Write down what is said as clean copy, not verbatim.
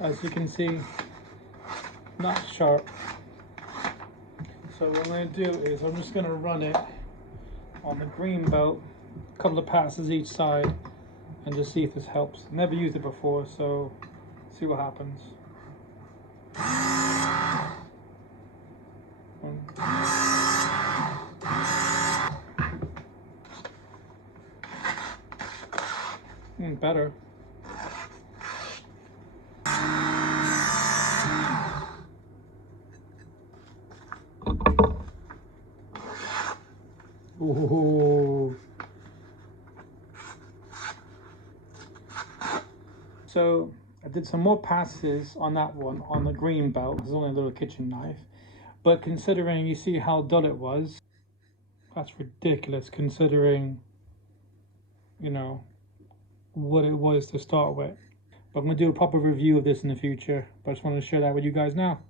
as you can see, not sharp. So what I'm going to do is I'm just going to run it on the green belt, a couple of passes each side, and just see if this helps. Never used it before, so see what happens. Better. Ooh. So I did some more passes on that one on the green belt. It's only a little kitchen knife, but considering you see how dull it was, that's ridiculous considering, you know, what it was to start with. But I'm gonna do a proper review of this in the future, but I just wanted to share that with you guys now.